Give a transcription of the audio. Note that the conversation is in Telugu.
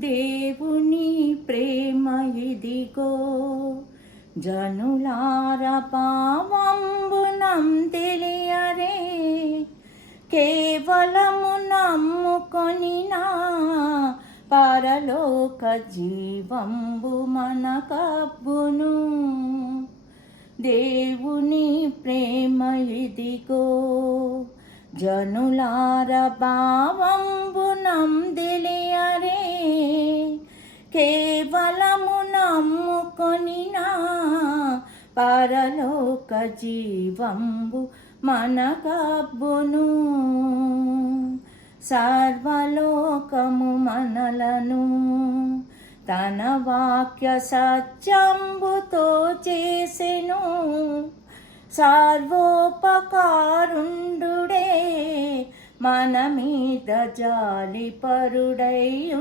దేవుని ప్రేమ ఇదిగో జనులార పావంబునం తెలియరే కేవలము నమ్ముకొనినా పరలోక జీవంబు మనకబ్బును. దేవుని ప్రేమ ఇదిగో జనులార భావంబునం తెలియరే కేవలము నమ్ముకొనినా పరలోక జీవంబు మనకబ్బును. సర్వలోకము మనలను తన వాక్య సత్యంబుతో చేసెను. సర్వోపకారుండుడే మన మీద జాలిపరుడై